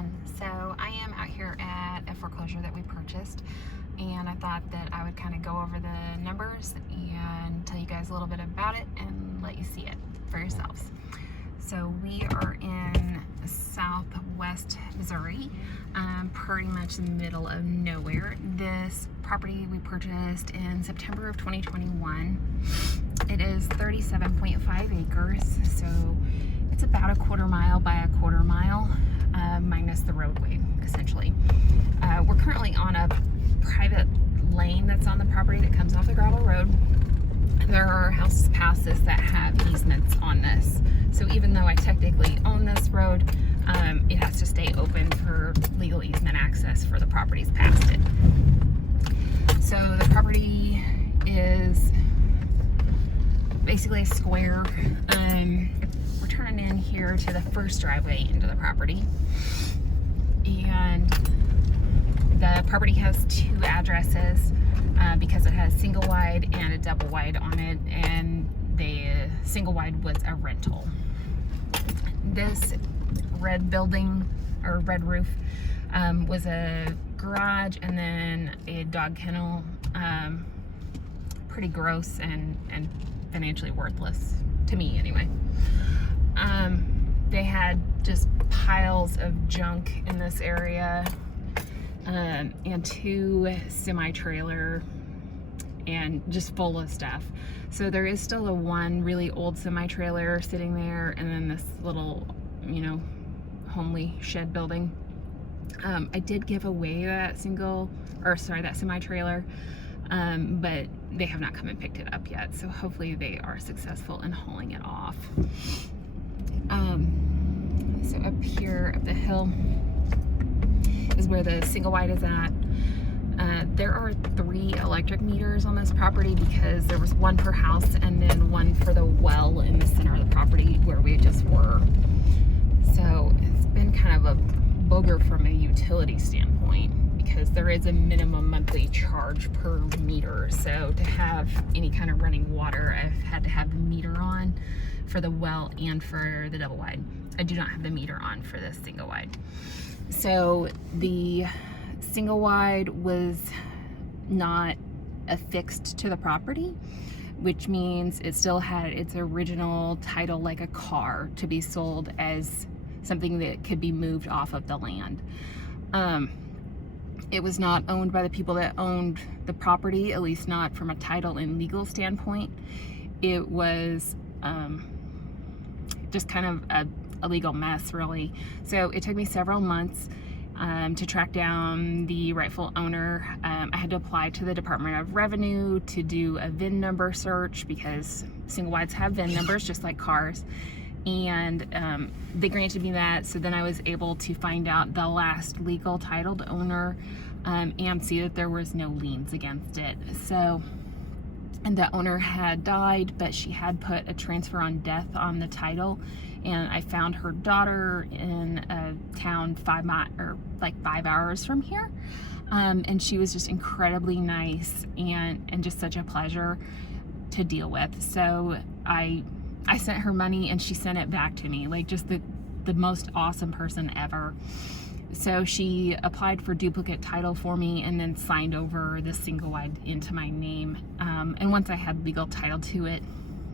everyone. So I am out here at a foreclosure that we purchased, and I thought that I would kind of go over the numbers and tell you guys a little bit about it and let you see it for yourselves. So we are in southwest Missouri, pretty much in the middle of nowhere. This property we purchased in September of 2021. It is 37.5 acres, so it's about a quarter mile by a quarter mile, minus the roadway, essentially. We're currently on a private lane that's on the property that comes off the gravel road. There are houses past this that have easements on this. So even though I technically own this road, it has to stay open for legal easement access for the properties past it. So the property is basically a square. We're turning in here to the first driveway into the property. And the property has two addresses because it has single wide and a double wide on it, and the single wide was a rental. This red building or red roof was a garage and then a dog kennel. Pretty gross and financially worthless to me anyway. They had just piles of junk in this area, and two semi-trailer and just full of stuff. So there is still a one really old semi-trailer sitting there, and then this little, homely shed building. I did give away that that semi-trailer, but they have not come and picked it up yet. So hopefully they are successful in hauling it off. So up here up the hill is where the single wide is at. There are 3 electric meters on this property because there was one per house and then one for the well in the center of the property where we just were. So it's been kind of a booger from a utility standpoint because there is a minimum monthly charge per meter. So to have any kind of running water, I've had to have the meter on for the well and for the double wide. I do not have the meter on for this single wide. So the single wide was not affixed to the property, which means it still had its original title like a car to be sold as something that could be moved off of the land. It was not owned by the people that owned the property, at least not from a title and legal standpoint. It was just kind of a legal mess, really. So it took me several months to track down the rightful owner. I had to apply to the Department of Revenue to do a VIN number search because single wides have VIN numbers just like cars, and they granted me that. So then I was able to find out the last legal titled owner and see that there was no liens against it. So, and the owner had died, but she had put a transfer on death on the title, and I found her daughter in a town 5 hours from here, and she was just incredibly nice and just such a pleasure to deal with. So I sent her money and she sent it back to me, like just the most awesome person ever. So she applied for duplicate title for me and then signed over the single wide into my name. And once I had legal title to it,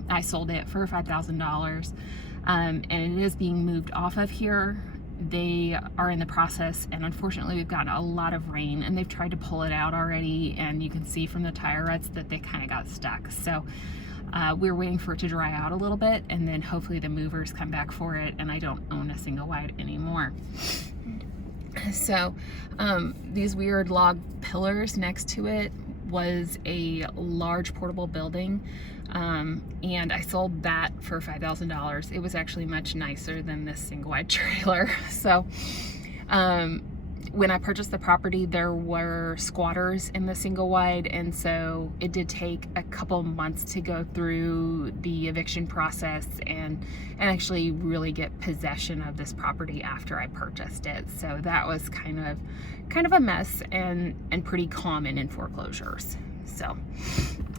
I sold it for $5,000. And it is being moved off of here. They are in the process, and unfortunately we've gotten a lot of rain and they've tried to pull it out already, and you can see from the tire ruts that they kind of got stuck. So we're waiting for it to dry out a little bit, and then hopefully the movers come back for it and I don't own a single wide anymore. So these weird log pillars next to it was a large portable building, and I sold that for $5,000. It was actually much nicer than this single wide trailer. So when I purchased the property, there were squatters in the single wide, and so it did take a couple months to go through the eviction process and actually really get possession of this property after I purchased it. So that was kind of a mess and pretty common in foreclosures. So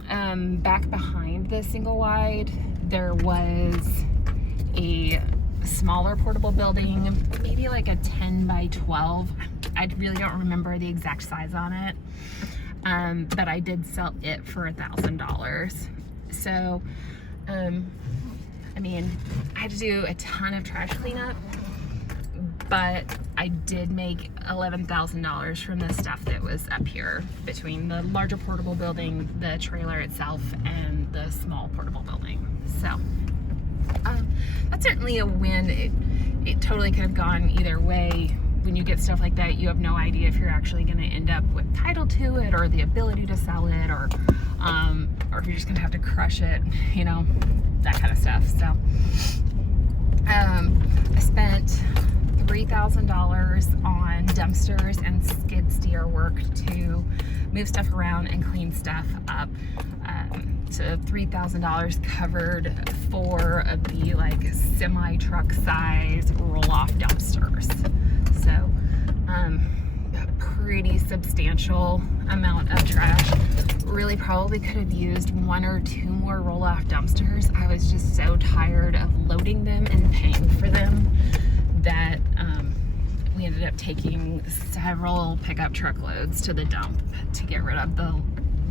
back behind the single wide, there was a smaller portable building, maybe like like a 10 by 12. I really don't remember the exact size on it, but I did sell it for $1,000. So, I mean, I had to do a ton of trash cleanup, but I did make $11,000 from the stuff that was up here between the larger portable building, the trailer itself, and the small portable building. So that's certainly a win. It totally could have gone either way. When you get stuff like that, you have no idea if you're actually going to end up with title to it or the ability to sell it, or if you're just going to have to crush it, you know, that kind of stuff. So I spent $3,000 on dumpsters and skid steer work to move stuff around and clean stuff up. So $3,000 covered 4 of the like semi-truck size roll-off dumpsters. So a pretty substantial amount of trash. Really probably could have used 1 or 2 more roll-off dumpsters. I was just so tired of loading them and paying for them that we ended up taking several pickup truckloads to the dump to get rid of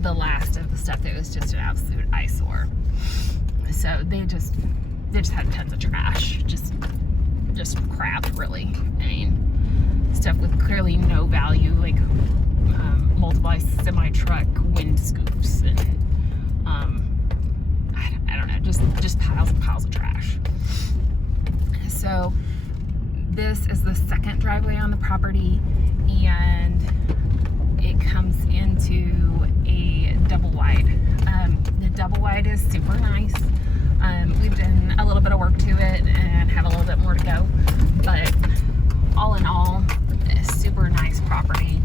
the last of the stuff that was just an absolute eyesore. So they just had tons of trash, just crap, really. I mean, stuff with clearly no value, like multiple semi-truck wind scoops and I don't know, just piles and piles of trash. So this is the second driveway on the property, and it comes into a double wide. The double wide is super nice. We've done a little bit of work to it and have a little bit more to go, but all in all, a super nice property.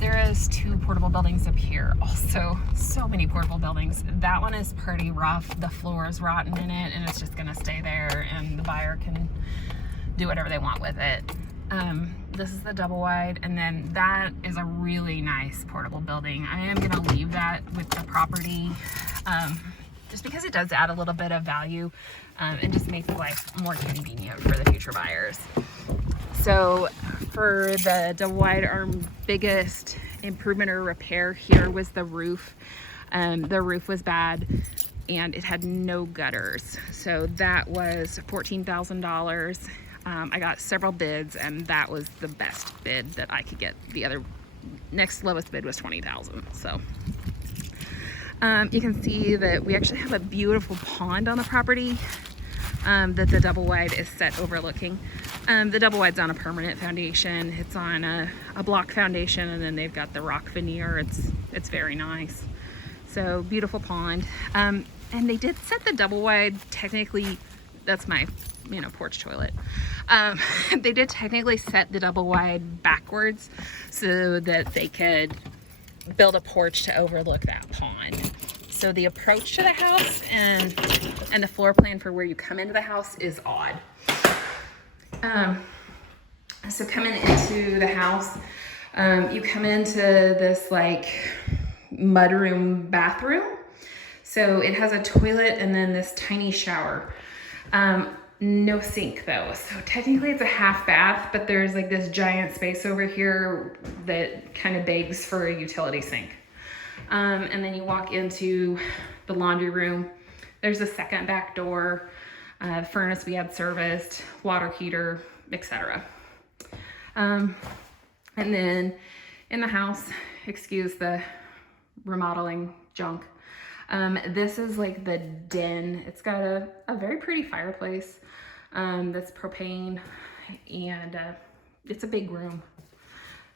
There is 2 portable buildings up here also. So many portable buildings. That one is pretty rough. The floor is rotten in it, and it's just gonna stay there, and the buyer can do whatever they want with it. This is the double wide, and then that is a really nice portable building. I am gonna leave that with the property, just because it does add a little bit of value, and just makes life more convenient for the future buyers. So for the double wide, our biggest improvement or repair here was the roof. The roof was bad and it had no gutters. So that was $14,000. I got several bids, and that was the best bid that I could get. The other next lowest bid was $20,000. So you can see that we actually have a beautiful pond on the property that the double wide is set overlooking. The double wide's on a permanent foundation. It's on a block foundation, and then they've got the rock veneer. It's very nice. So beautiful pond. And they did set the double wide, technically, that's my porch toilet. They did technically set the double wide backwards so that they could build a porch to overlook that pond. So the approach to the house and the floor plan for where you come into the house is odd. So coming into the house, you come into this like mudroom bathroom. So it has a toilet and then this tiny shower. No sink though. So technically it's a half bath, but there's like this giant space over here that kind of begs for a utility sink. And then you walk into the laundry room. There's a second back door, furnace we had serviced, water heater, etc. And then in the house, excuse the remodeling junk. This is like the den. It's got a very pretty fireplace that's propane, and it's a big room.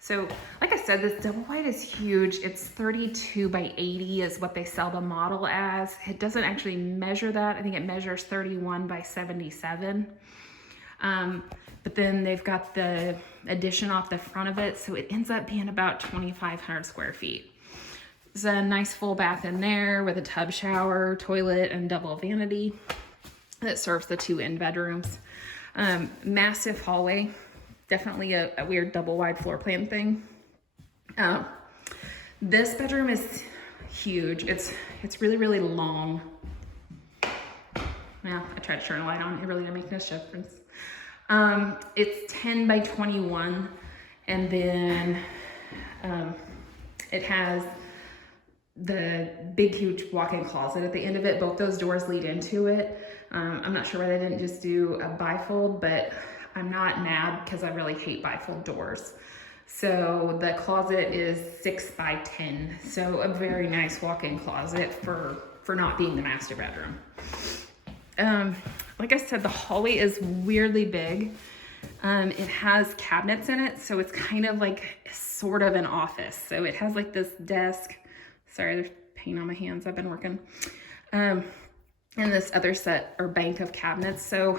So like I said, this double wide is huge. It's 32 by 80 is what they sell the model as. It doesn't actually measure that. I think it measures 31 by 77. But then they've got the addition off the front of it, so it ends up being about 2,500 square feet. There's a nice full bath in there with a tub shower, toilet, and double vanity that serves the 2 end bedrooms. Massive hallway. Definitely a weird double wide floor plan thing. This bedroom is huge. It's really, really long. Well, I tried to turn a light on. It really didn't make no difference. It's 10 by 21, and then it has the big, huge walk-in closet at the end of it. Both those doors lead into it. I'm not sure why they didn't just do a bifold, but I'm not mad because I really hate bifold doors. So the closet is 6 by 10. So a very nice walk-in closet for not being the master bedroom. Like I said, the hallway is weirdly big. It has cabinets in it, so it's kind of like sort of an office. So it has like this desk. Sorry, there's paint on my hands. I've been working. And this other set or bank of cabinets. So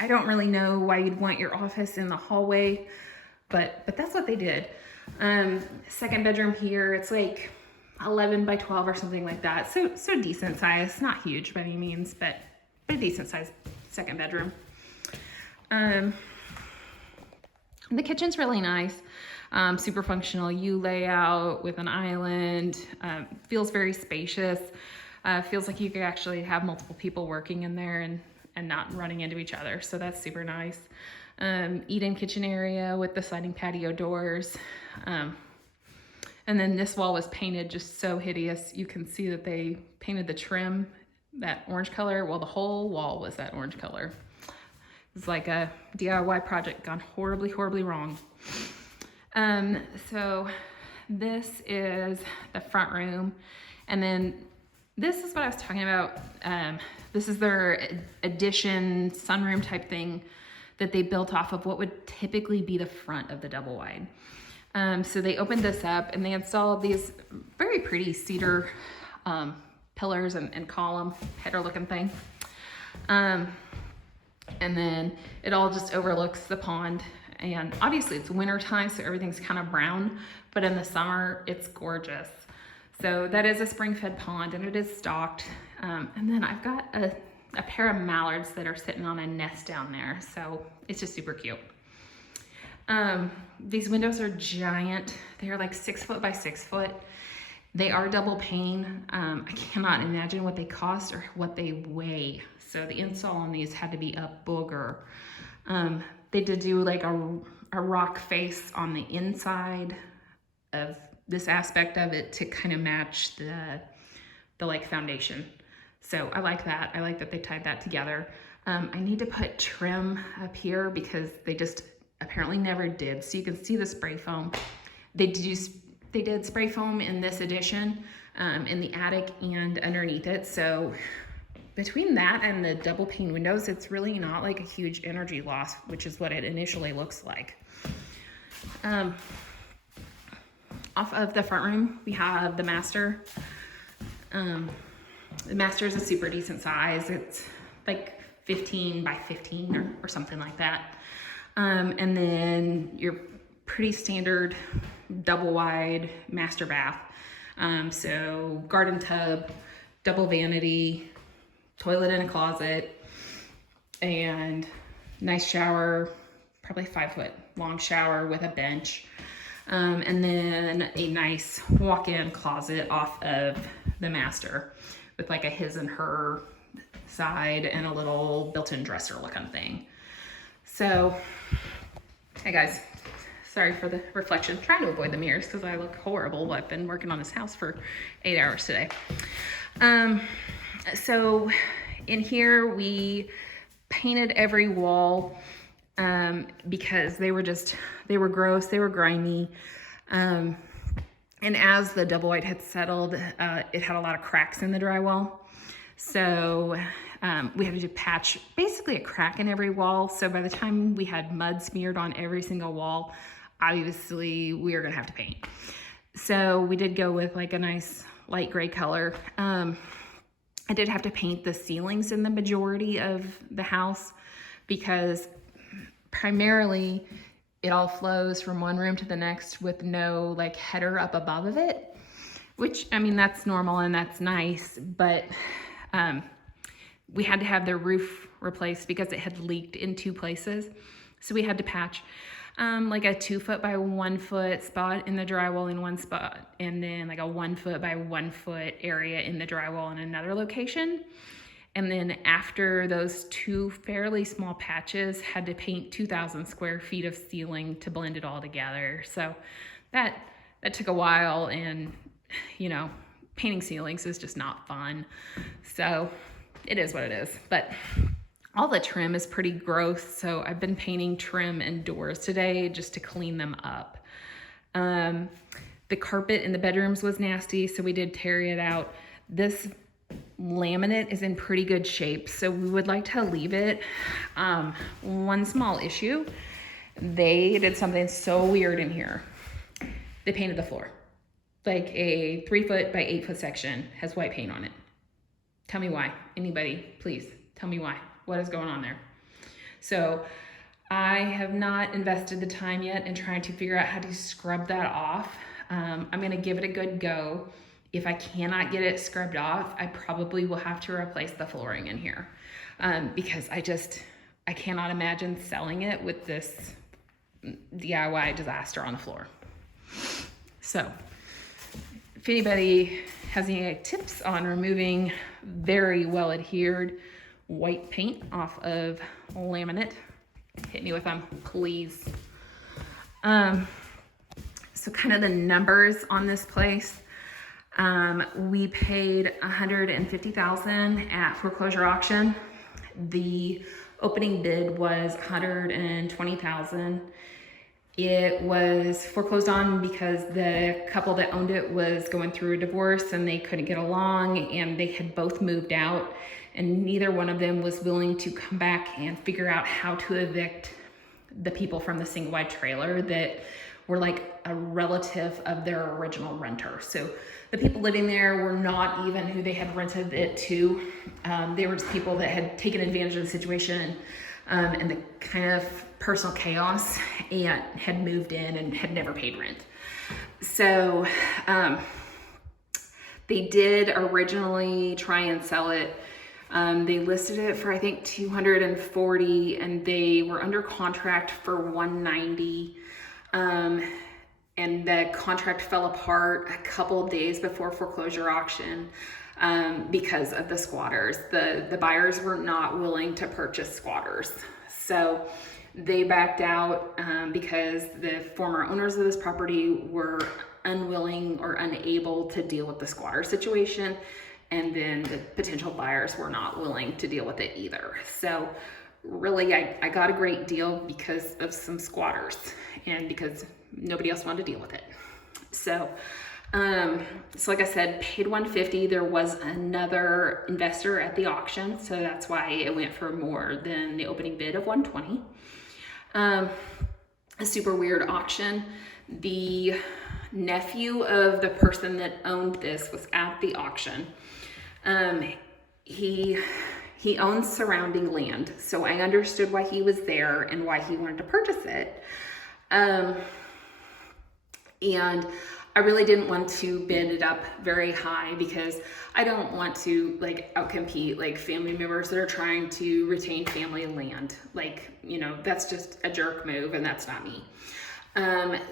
I don't really know why you'd want your office in the hallway, but that's what they did. Second bedroom here, it's like 11 by 12 or something like that. So decent size, not huge by any means, but a decent size second bedroom. The kitchen's really nice. Super functional U layout with an island. Feels very spacious. Feels like you could actually have multiple people working in there and not running into each other. So that's super nice. Eat-in kitchen area with the sliding patio doors. And then this wall was painted just so hideous. You can see that they painted the trim that orange color. Well, the whole wall was that orange color. It's like a DIY project gone horribly, horribly wrong. So this is the front room. And then this is what I was talking about. This is their addition sunroom type thing that they built off of what would typically be the front of the double wide. So they opened this up and they installed these very pretty cedar pillars and column header looking thing. And then it all just overlooks the pond. And obviously it's winter time, so everything's kind of brown, but in the summer it's gorgeous. So that is a spring-fed pond and it is stocked. And then I've got a pair of mallards that are sitting on a nest down there. So it's just super cute. These windows are giant. They're like 6 foot by 6 foot. They are double pane. I cannot imagine what they cost or what they weigh. So the install on these had to be a booger. They did do like a rock face on the inside of this aspect of it to kind of match the like foundation. So I like that. I like that they tied that together. I need to put trim up here because they just apparently never did. So you can see the spray foam. They did spray foam in this addition, in the attic and underneath it. So between that and the double pane windows, it's really not like a huge energy loss, which is what it initially looks like. Off of the front room, we have the master. The master is a super decent size. It's like 15 by 15 or something like that. And then your pretty standard double wide master bath. So garden tub, double vanity, toilet in a closet, and nice shower, probably 5 foot long shower with a bench. And then a nice walk-in closet off of the master with like a his and her side and a little built-in dresser looking thing. So, hey guys, sorry for the reflection. I'm trying to avoid the mirrors because I look horrible. I've been working on this house for 8 hours today. So in here we painted every wall because they were gross, they were grimy. And as the double white had settled, it had a lot of cracks in the drywall. So we had to patch basically a crack in every wall. So by the time we had mud smeared on every single wall, obviously we were gonna have to paint. So we did go with like a nice light gray color. I did have to paint the ceilings in the majority of the house because primarily it all flows from one room to the next with no like header up above of it, which I mean, that's normal and that's nice, but we had to have the roof replaced because it had leaked in 2 places. So we had to patch like a 2 foot by 1 foot spot in the drywall in one spot, and then like a 1 foot by 1 foot area in the drywall in another location. And then after those 2 fairly small patches, had to paint 2,000 square feet of ceiling to blend it all together. So that took a while, and you know, painting ceilings is just not fun. So it is what it is. But all the trim is pretty gross, so I've been painting trim and doors today just to clean them up. The carpet in the bedrooms was nasty, so we did tear it out. This laminate is in pretty good shape, so we would like to leave it. One small issue, they did something so weird in here. They painted the floor. Like a 3 foot by 8 foot section has white paint on it. Tell me why. Anybody, please tell me why. What is going on there? So I have not invested the time yet in trying to figure out how to scrub that off. I'm gonna give it a good go. If I cannot get it scrubbed off, I probably will have to replace the flooring in here, because I cannot imagine selling it with this DIY disaster on the floor. So if anybody has any tips on removing very well adhered white paint off of laminate, hit me with them, please. So kind of the numbers on this place. We paid $150,000 at foreclosure auction. The opening bid was $120,000. It was foreclosed on because the couple that owned it was going through a divorce and they couldn't get along, and they had both moved out, and neither one of them was willing to come back and figure out how to evict the people from the single wide trailer that were like a relative of their original renter. So the people living there were not even who they had rented it to. They were just people that had taken advantage of the situation and the kind of personal chaos, and had moved in and had never paid rent. So they did originally try and sell it. They listed it for I think $240,000, and they were under contract for $190,000. And the contract fell apart a couple of days before foreclosure auction because of the squatters. The buyers were not willing to purchase squatters. So they backed out because the former owners of this property were unwilling or unable to deal with the squatter situation. And then the potential buyers were not willing to deal with it either. So really, I got a great deal because of some squatters and because nobody else wanted to deal with it. So, like I said, paid $150,000. There was another investor at the auction, so that's why it went for more than the opening bid of $120,000. A super weird auction. The nephew of the person that owned this was at the auction. He owns surrounding land, so I understood why he was there and why he wanted to purchase it. And I really didn't want to bid it up very high because I don't want to like outcompete like family members that are trying to retain family land. Like, you know, that's just a jerk move, and that's not me.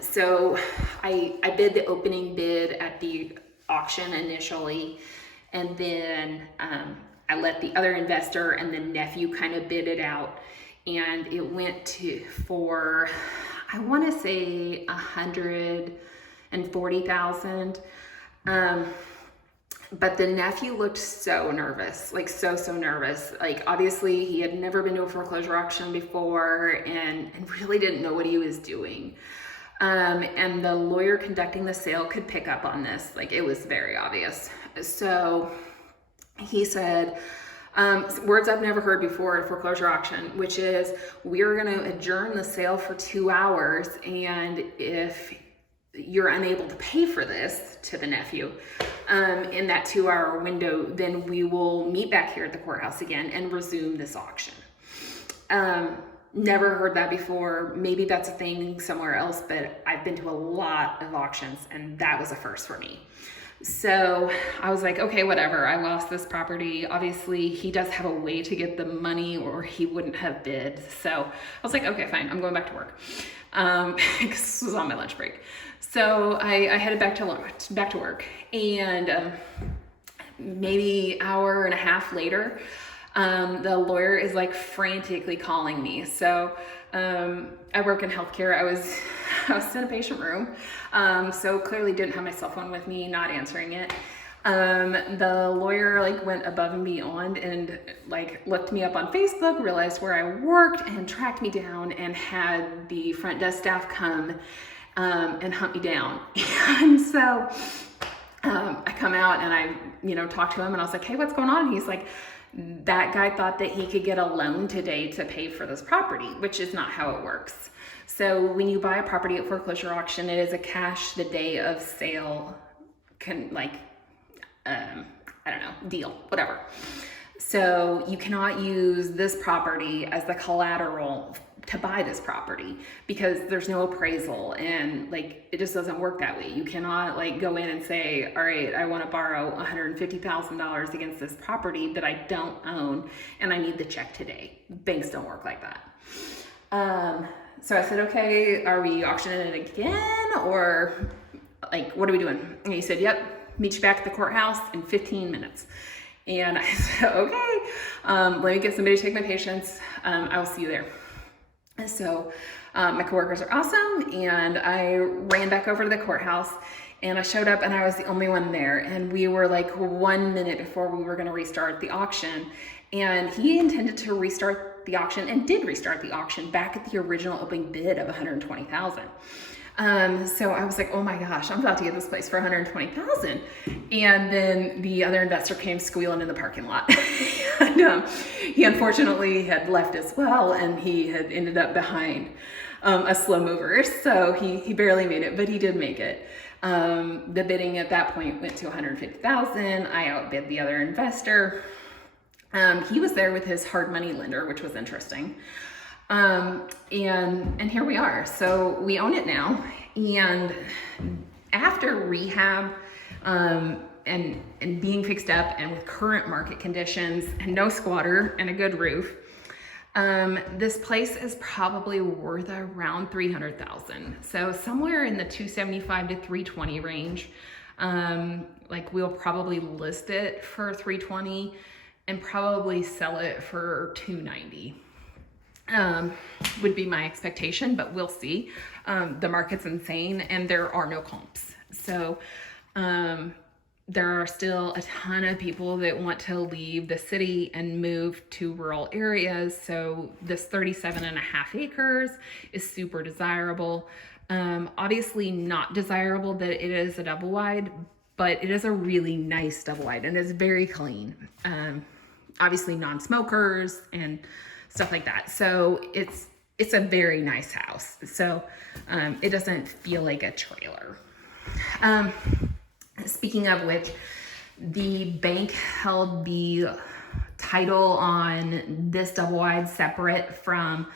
So I bid the opening bid at the auction initially, and then I let the other investor and the nephew kind of bid it out, and it went for, I want to say $140,000. But the nephew looked so nervous, like so nervous. Like obviously he had never been to a foreclosure auction before and really didn't know what he was doing. And the lawyer conducting the sale could pick up on this. Like it was very obvious. So he said, words I've never heard before at a foreclosure auction, which is, we're going to adjourn the sale for 2 hours, and if you're unable to pay for this, to the nephew, in that 2-hour window, then we will meet back here at the courthouse again and resume this auction. Never heard that before. Maybe that's a thing somewhere else, but I've been to a lot of auctions, and that was a first for me. So I was like, okay, whatever. I lost this property. Obviously, he does have a way to get the money, or he wouldn't have bid. So I was like, okay, fine. I'm going back to work because this was on my lunch break. So I headed back to work, and maybe an hour and a half later, The lawyer is like frantically calling me. So I work in healthcare. I was in a patient room, so clearly didn't have my cell phone with me, not answering it. The lawyer like went above and beyond and like looked me up on Facebook, realized where I worked, and tracked me down and had the front desk staff come and hunt me down. And so I come out and I, talk to him, and I was like, hey, what's going on? And he's like, that guy thought that he could get a loan today to pay for this property, which is not how it works. So when you buy a property at foreclosure auction, it is a cash the day of sale, deal, whatever. So you cannot use this property as the collateral to buy this property because there's no appraisal, and like it just doesn't work that way. You cannot like go in and say, all right, I want to borrow $150,000 against this property that I don't own and I need the check today. Banks don't work like that. So I said, okay, are we auctioning it again, or like what are we doing? And he said, yep, meet you back at the courthouse in 15 minutes. And I said, okay, let me get somebody to take my patients. I will see you there. And so my coworkers are awesome, and I ran back over to the courthouse, and I showed up, and I was the only one there. And we were like 1 minute before we were going to restart the auction, and he intended to restart the auction and did restart the auction back at the original opening bid of $120,000. So I was like, oh my gosh, I'm about to get this place for $120,000. And then the other investor came squealing in the parking lot. And he unfortunately had left as well, and he had ended up behind a slow mover. So he barely made it, but he did make it. The bidding at that point went to $150,000. I outbid the other investor. He was there with his hard money lender, which was interesting. And here we are. So we own it now. And after rehab, and being fixed up, and with current market conditions and no squatter and a good roof, this place is probably worth around $300,000. So somewhere in the 275 to 320 range. Like we'll probably list it for 320 and probably sell it for 290. Would be my expectation, but we'll see. The market's insane, and there are no comps. So there are still a ton of people that want to leave the city and move to rural areas. So this 37.5 acres is super desirable. Obviously not desirable that it is a double wide, but it is a really nice double wide, and it's very clean. Obviously non-smokers and stuff like that. So it's a very nice house. So it doesn't feel like a trailer. Speaking of which, the bank held the title on this double wide separate from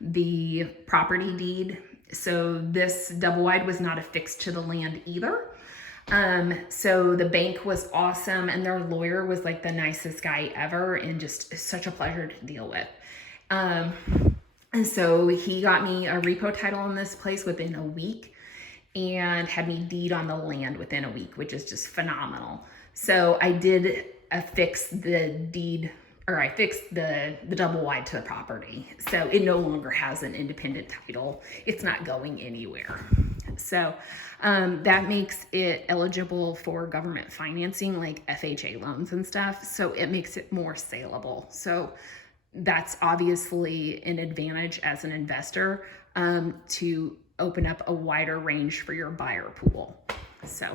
the property deed. So this double wide was not affixed to the land either. So the bank was awesome, and their lawyer was like the nicest guy ever, and just such a pleasure to deal with. And so he got me a repo title on this place within a week, and had me deed on the land within a week, which is just phenomenal. So I did affix the deed, or I fixed the double wide to the property. So it no longer has an independent title. It's not going anywhere. So that makes it eligible for government financing, like FHA loans and stuff. So it makes it more saleable. So that's obviously an advantage as an investor, to open up a wider range for your buyer pool. So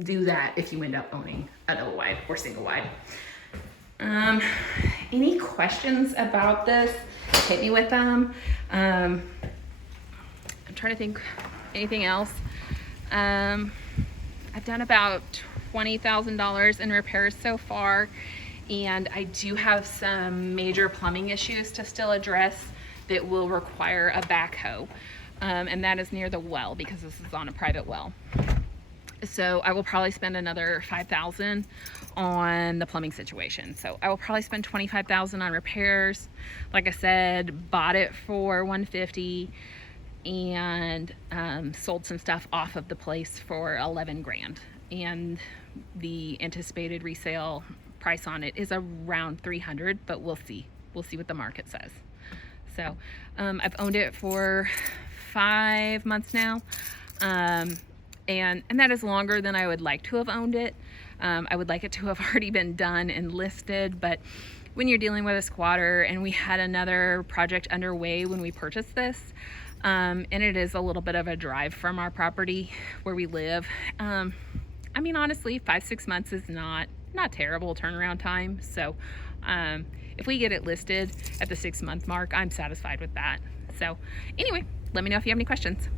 do that if you end up owning a double wide or single wide. Any questions about this? Hit me with them. I'm trying to think anything else. I've done about $20,000 in repairs so far, and I do have some major plumbing issues to still address that will require a backhoe. And that is near the well, because this is on a private well. So I will probably spend another $5,000 on the plumbing situation. So I will probably spend $25,000 on repairs. Like I said, bought it for $150 and sold some stuff off of the place for $11 grand. And the anticipated resale price on it is around 300, but we'll see what the market says. So I've owned it for 5 months now, and that is longer than I would like to have owned it. I would like it to have already been done and listed, but when you're dealing with a squatter, and we had another project underway when we purchased this, and it is a little bit of a drive from our property where we live. I mean, honestly, 5-6 months is not terrible turnaround time. So if we get it listed at the 6-month mark, I'm satisfied with that. So anyway, let me know if you have any questions.